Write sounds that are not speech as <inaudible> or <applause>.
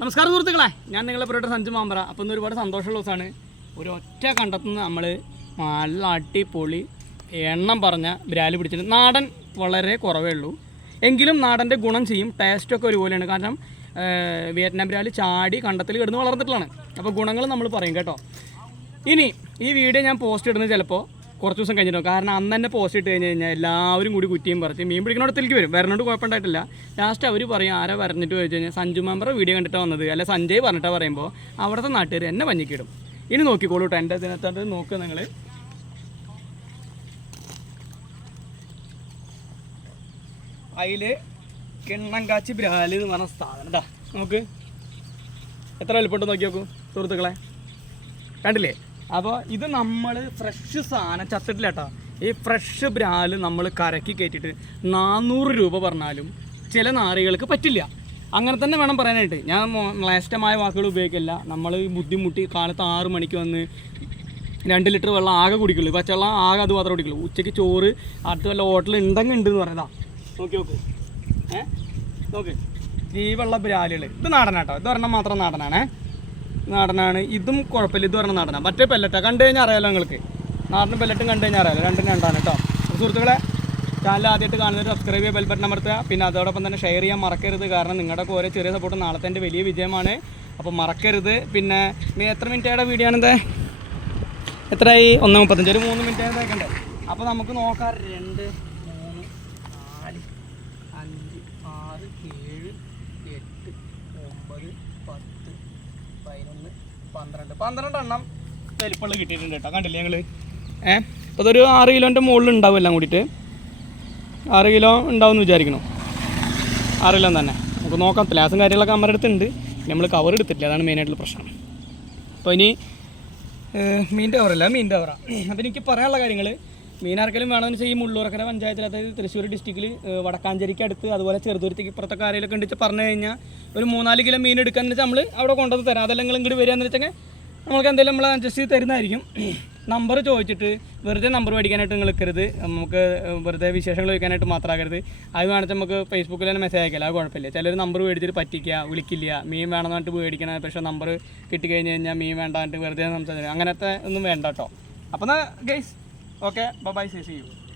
നമസ്കാരം സുഹൃത്തുക്കളെ. ഞാൻ നിങ്ങളെ പ്രിയപ്പെട്ട സഞ്ജു മാമ്പറ. അപ്പം ഇന്ന് ഒരുപാട് സന്തോഷമുള്ള ദിവസമാണ്. ഒരു ഒറ്റ കണ്ടെത്തുന്ന നമ്മൾ നല്ല അടിപൊളി എണ്ണം പറഞ്ഞ ബ്രാൽ പിടിച്ചിട്ട് നാടൻ വളരെ കുറവേ ഉള്ളൂ. എങ്കിലും നാടന്റെ ഗുണം ചെയ്യും ടേസ്റ്റൊക്കെ ഒരുപോലെയാണ്. കാരണം വിയറ്റ്നാം ബ്രാൽ ചാടി കണ്ടത്തിൽ കിടന്ന് വളർന്നിട്ടുള്ളതാണ്. അപ്പോൾ ഗുണങ്ങൾ നമ്മൾ പറയും കേട്ടോ. ഇനി ഈ വീഡിയോ ഞാൻ പോസ്റ്റ് ഇടുന്നത് ചിലപ്പോൾ കുറച്ച് ദിവസം കഴിഞ്ഞിട്ടോ. കാരണം അന്ന് തന്നെ പോസ്റ്റ് ഇട്ട് കഴിഞ്ഞ് കഴിഞ്ഞാൽ എല്ലാവരും കൂടി കുറ്റിയും പറിച്ച് മീൻ പിടിക്കുന്നിടത്തേക്ക് വരും. വരണോട് കുഴപ്പമുണ്ടായിട്ടില്ല. ലാസ്റ്റ് അവർ പറയും ആരാ പറഞ്ഞിട്ട് ചോദിച്ചു കഴിഞ്ഞാൽ സഞ്ജു മെമ്പറെ വീഡിയോ കണ്ടിട്ടാണ് വന്നത്. അല്ല സഞ്ജയ് പറഞ്ഞിട്ട് പറയുമ്പോൾ അവിടുത്തെ നാട്ടുകാർ എന്നെ പഞ്ഞിക്കിടും ഇനി നോക്കിക്കോളൂ കേട്ടോ എന്റെ ഇതിനകത്തോട്ട് നോക്കുക നിങ്ങൾ അതിൽ കിണ്ണം കാച്ചി ബ്രാൽ എന്ന് പറഞ്ഞ സാധനം ഇതാ. നമുക്ക് എത്ര വലിപ്പമുണ്ട് നോക്കി നോക്കൂ സുഹൃത്തുക്കളെ. കണ്ടില്ലേ? അപ്പോൾ ഇത് നമ്മൾ ഫ്രഷ് സാധനം ചത്തിട്ടില്ല ഈ ഫ്രഷ് ബ്രാൽ നമ്മൾ കരക്കി കയറ്റിയിട്ട് നാനൂറ് രൂപ പറഞ്ഞാലും ചില നാറികൾക്ക് പറ്റില്ല. അങ്ങനെ തന്നെ വേണം പറയാനായിട്ട്. ഞാൻ മ്ലേഷ്ടമായ വാക്കുകൾ ഉപയോഗിക്കില്ല. നമ്മൾ ബുദ്ധിമുട്ടി കാലത്ത് ആറ് മണിക്ക് വന്ന് രണ്ട് ലിറ്റർ വെള്ളം ആകെ കുടിക്കുള്ളൂ. പച്ചവെള്ളം ആകെ അത് മാത്രമേ കുടിക്കുള്ളൂ. ഉച്ചയ്ക്ക് ചോറ് അടുത്ത വല്ല ഹോട്ടൽ ഉണ്ടെങ്കിൽ ഉണ്ട് എന്ന് പറയുന്നതാ. നോക്കി നോക്ക്. ഏ? നോക്ക്. ഈ വെള്ള ബ്രാലുകൾ ഇത് നാടനാട്ടോ. ഇത് ഒരെണ്ണം മാത്രം നാടനാണേ. നാടനാണ്. ഇതും കുഴപ്പമില്ല. ഇത് പറഞ്ഞ നാടനാണ് മറ്റേ പെല്ലറ്റാ. കണ്ടു കഴിഞ്ഞാൽ അറിയാലോ നിങ്ങൾക്ക്. നാടനും പെല്ലറ്റും കണ്ടു കഴിഞ്ഞാൽ അറിയാലോ. രണ്ടും രണ്ടാണ് കേട്ടോ. സുഹൃത്തുക്കളെ ചാനൽ ആദ്യമായിട്ട് കാണുന്നവർ സബ്സ്ക്രൈബ് ചെയ്യുക ബെൽബട്ടൺ അമർത്തുക. പിന്നെ അതോടൊപ്പം തന്നെ ഷെയർ ചെയ്യാൻ മറക്കരുത്. കാരണം നിങ്ങളുടെ ഓരോ ചെറിയ സപ്പോർട്ട് നാളത്തെ എന്റെ വലിയ വിജയമാണ്. അപ്പോൾ മറക്കരുത്. പിന്നെ നീ എത്ര മിനിറ്റേടെ വീഡിയോ ആണിത് എത്രയായി? ഒന്ന് മുപ്പത്തഞ്ച്. ഒരു മൂന്ന് മിനിറ്റ് ആയതൊക്കെ അപ്പോൾ നമുക്ക് നോക്കാം. രണ്ട് മൂന്ന് നാല് അഞ്ച് ആറ് ഏഴ് എട്ട് ഒമ്പത് പത്ത് പതിനൊന്ന് പന്ത്രണ്ട്. പന്ത്രണ്ട് എണ്ണം വലിപ്പുള്ള കിട്ടിയിട്ടുണ്ട് കേട്ടോ. കണ്ടില്ലേ ഞങ്ങൾ ഏ? അപ്പോൾ അതൊരു ആറ് കിലോന്റെ മുകളിൽ ഉണ്ടാവും എല്ലാം കൂടിയിട്ട്. ആറ് കിലോ ഉണ്ടാവും വിചാരിക്കണോ ആറ് കിലോ തന്നെ. നമുക്ക് നോക്കാം. ഗ്ലാസും കാര്യങ്ങളൊക്കെ അമ്മ അടുത്തുണ്ട്. നമ്മൾ കവർ എടുത്തിട്ടില്ല. അതാണ് മെയിനായിട്ടുള്ള പ്രശ്നം. അപ്പോൾ ഇനി മീൻ ടവറല്ല മീൻ ടവറ അപ്പോൾ എനിക്ക് പറയാനുള്ള കാര്യങ്ങൾ മീനാർക്കലും വേണമെന്ന് വെച്ചാൽ ഈ മുള്ളൂർക്കര പഞ്ചായത്തിൽ അതായത് തൃശ്ശൂർ ഡിസ്ട്രിക്റ്റിൽ വടക്കാഞ്ചേരിക്ക് അടുത്ത് അതുപോലെ ചെറുതുരുത്തിക്ക് ഇപ്പുറത്തൊക്കെ ആരെങ്കിലും കണ്ടിട്ട് പറഞ്ഞു കഴിഞ്ഞാൽ ഒരു മൂന്നാൽ കിലോ മീൻ എടുക്കാന്ന് വെച്ചാൽ നമ്മൾ അവിടെ കൊണ്ടുവന്ന് തരാം. അതെല്ലാം നിങ്ങൾ ഇങ്ങോട്ട് വരികയെന്ന് വെച്ചാൽ നമുക്ക് എന്തെങ്കിലും നമ്മൾ അഡ്ജസ്റ്റ് ചെയ്ത് തരുന്നതായിരിക്കും. <clears throat> നമ്പർ ചോദിച്ചിട്ട് വെറുതെ നമ്പർ മേടിക്കാനായിട്ട് നിങ്ങൾ നിൽക്കരുത്. നമുക്ക് വെറുതെ വിശേഷങ്ങൾ ചോദിക്കാനായിട്ട് മാത്രമാകരുത് അത് വേണമെങ്കിൽ നമുക്ക് ഫേസ്ബുക്കിൽ തന്നെ മെസ്സേജ് അയക്കില്ല അത് കുഴപ്പമില്ല. ചിലർ നമ്പർ മേടിച്ചിട്ട് പറ്റിക്കുക വിളിക്കില്ല. മീൻ വേണമെന്ന് പറഞ്ഞിട്ട് മേടിക്കണം പക്ഷേ നമ്പർ കിട്ടിക്കഴിഞ്ഞ് കഴിഞ്ഞാൽ മീൻ വേണ്ടാണ്ട് വെറുതെ സംസാരിക്കും അങ്ങനത്തെ ഒന്നും വേണ്ട കേട്ടോ അപ്പോൾ guys okay bye see see you